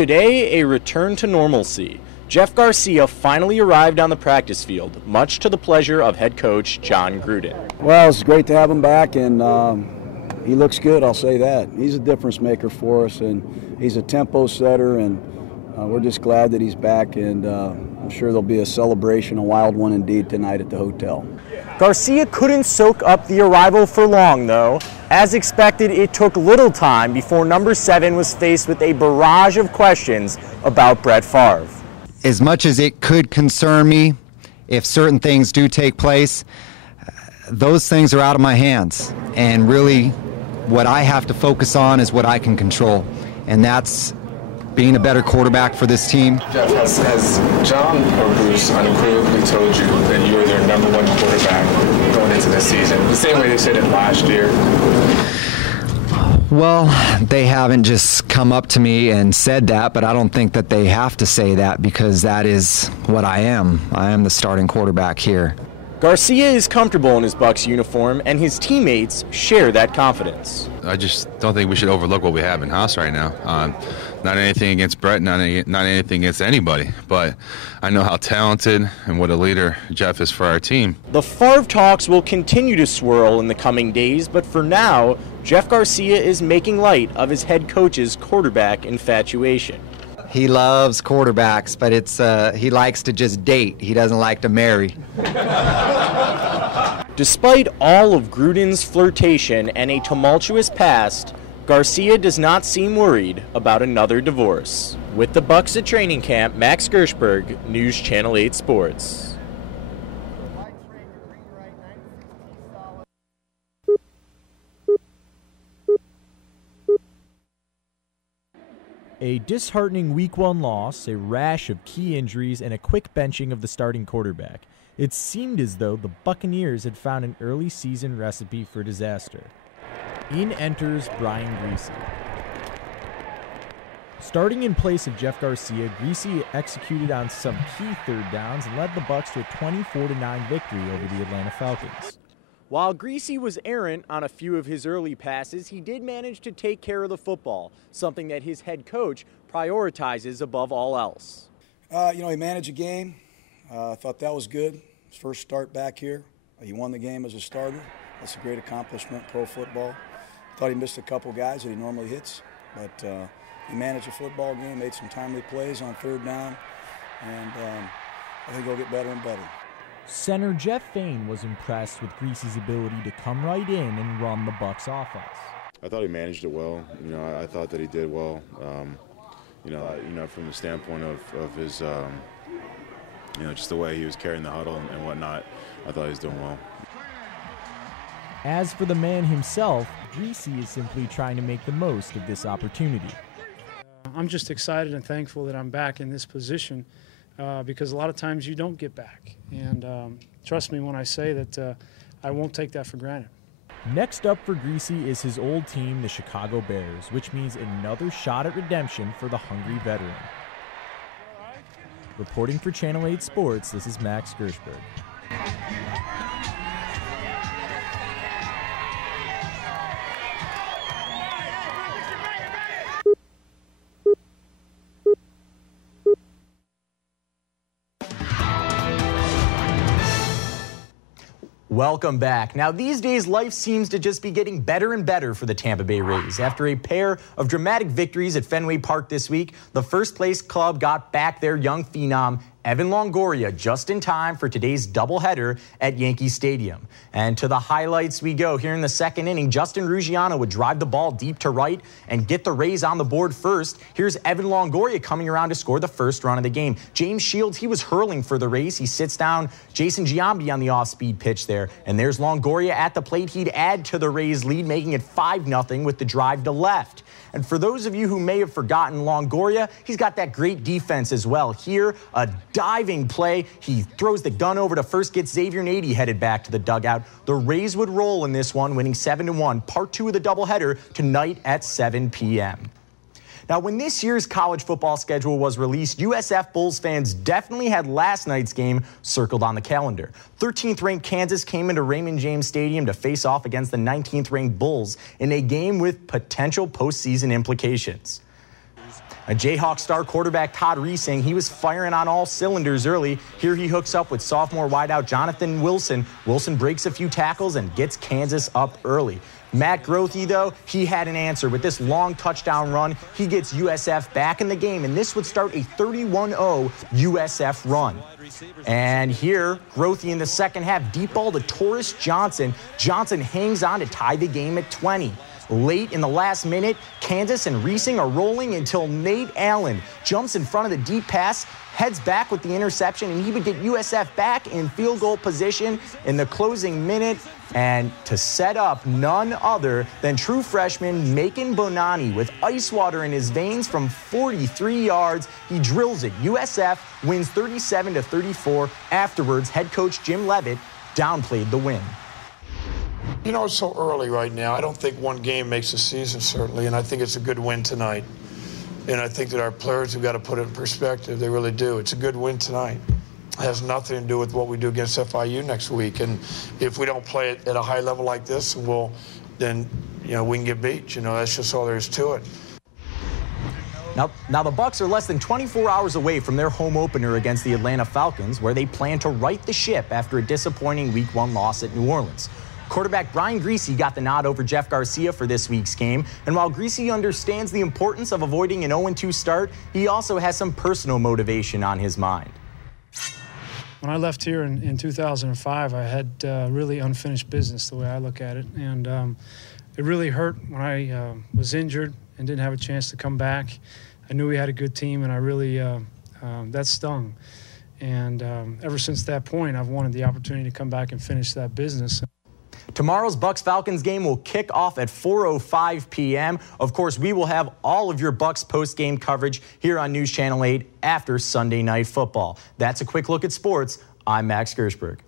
Today, a return to normalcy. Jeff Garcia finally arrived on the practice field, much to the pleasure of head coach Jon Gruden. Well, it's great to have him back, and he looks good, I'll say that. He's a difference maker for us, and he's a tempo setter, and we're just glad that he's back, and I'm sure there'll be a celebration, a wild one indeed, tonight at the hotel. Garcia couldn't soak up the arrival for long, though. As expected, it took little time before number 7 was faced with a barrage of questions about Brett Favre. As much as it could concern me if certain things do take place, those things are out of my hands. And really, what I have to focus on is what I can control. And that's being a better quarterback for this team. Jeff, has John or Bruce unequivocally told you that you were their number 1 quarterback going into this season? The same way they said it last year? Well, they haven't just come up to me and said that, but I don't think that they have to say that because that is what I am. I am the starting quarterback here. Garcia is comfortable in his Bucs uniform, and his teammates share that confidence. I just don't think we should overlook what we have in-house right now. Not anything against Brett, not anything against anybody, but I know how talented and what a leader Jeff is for our team. The Favre talks will continue to swirl in the coming days, but for now, Jeff Garcia is making light of his head coach's quarterback infatuation. He loves quarterbacks, but he likes to just date. He doesn't like to marry. Despite all of Gruden's flirtation and a tumultuous past, Garcia does not seem worried about another divorce. With the Bucs at training camp, Max Gershberg, News Channel 8 Sports. A disheartening Week 1 loss, a rash of key injuries, and a quick benching of the starting quarterback. It seemed as though the Buccaneers had found an early season recipe for disaster. In enters Brian Griese. Starting in place of Jeff Garcia, Griese executed on some key third downs and led the Bucs to a 24-9 victory over the Atlanta Falcons. While Griese was errant on a few of his early passes, he did manage to take care of the football, something that his head coach prioritizes above all else. He managed a game. I thought that was good. His first start back here. He won the game as a starter. That's a great accomplishment, pro football. Thought he missed a couple guys that he normally hits, but he managed a football game, made some timely plays on third down, and I think he'll get better and better. Center Jeff Faine was impressed with Griese's ability to come right in and run the Bucs offense. I thought he managed it well. I thought that he did well. From the standpoint of his, just the way he was carrying the huddle and whatnot, I thought he was doing well. As for the man himself, Griese is simply trying to make the most of this opportunity. I'm just excited and thankful that I'm back in this position because a lot of times you don't get back. And trust me when I say that I won't take that for granted. Next up for Griese is his old team, the Chicago Bears, which means another shot at redemption for the hungry veteran. Reporting for Channel 8 Sports, this is Max Gershberg. Welcome back. Now, these days, life seems to just be getting better and better for the Tampa Bay Rays. After a pair of dramatic victories at Fenway Park this week, the first-place club got back their young phenom, Evan Longoria, just in time for today's doubleheader at Yankee Stadium. And to the highlights we go. Here in the second inning, Justin Ruggiano would drive the ball deep to right and get the Rays on the board first. Here's Evan Longoria coming around to score the first run of the game. James Shields, he was hurling for the Rays. He sits down Jason Giambi on the off-speed pitch there. And there's Longoria at the plate. He'd add to the Rays' lead, making it 5-0 with the drive to left. And for those of you who may have forgotten Longoria, he's got that great defense as well. Here, a diving play. He throws the gun over to first, gets Xavier Nady headed back to the dugout. The Rays would roll in this one, winning 7-1. Part 2 of the doubleheader tonight at 7 p.m. Now, when this year's college football schedule was released, USF Bulls fans definitely had last night's game circled on the calendar. 13th-ranked Kansas came into Raymond James Stadium to face off against the 19th-ranked Bulls in a game with potential postseason implications. A Jayhawk star quarterback Todd Reesing, he was firing on all cylinders early. Here he hooks up with sophomore wideout Jonathan Wilson. Wilson breaks a few tackles and gets Kansas up early. Matt Grothe, though, he had an answer. With this long touchdown run, he gets USF back in the game, and this would start a 31-0 USF run. And here, Grothe in the second half, deep ball to Taurus Johnson. Johnson hangs on to tie the game at 20. Late in the last minute, Kansas and Reesing are rolling until Nate Allen jumps in front of the deep pass, heads back with the interception, and he would get USF back in field goal position in the closing minute. And to set up none other than true freshman Macon Bonani with ice water in his veins from 43 yards. He drills it. USF wins 37-34. Afterwards, head coach Jim Leavitt downplayed the win. You know, it's so early right now. I don't think one game makes a season, certainly, and I think it's a good win tonight. And I think that our players have got to put it in perspective. They really do. It's a good win tonight. It has nothing to do with what we do against FIU next week. And if we don't play it at a high level like this, then we can get beat. That's just all there is to it. Now the Bucs are less than 24 hours away from their home opener against the Atlanta Falcons, where they plan to right the ship after a disappointing Week 1 loss at New Orleans. Quarterback Brian Griese got the nod over Jeff Garcia for this week's game. And while Griese understands the importance of avoiding an 0-2 start, he also has some personal motivation on his mind. When I left here in 2005, I had really unfinished business, the way I look at it. And it really hurt when I was injured and didn't have a chance to come back. I knew we had a good team, and I really, that stung. And ever since that point, I've wanted the opportunity to come back and finish that business. Tomorrow's Bucs-Falcons game will kick off at 4:05 p.m. Of course, we will have all of your Bucs post-game coverage here on News Channel 8 after Sunday Night Football. That's a quick look at sports. I'm Max Gershberg.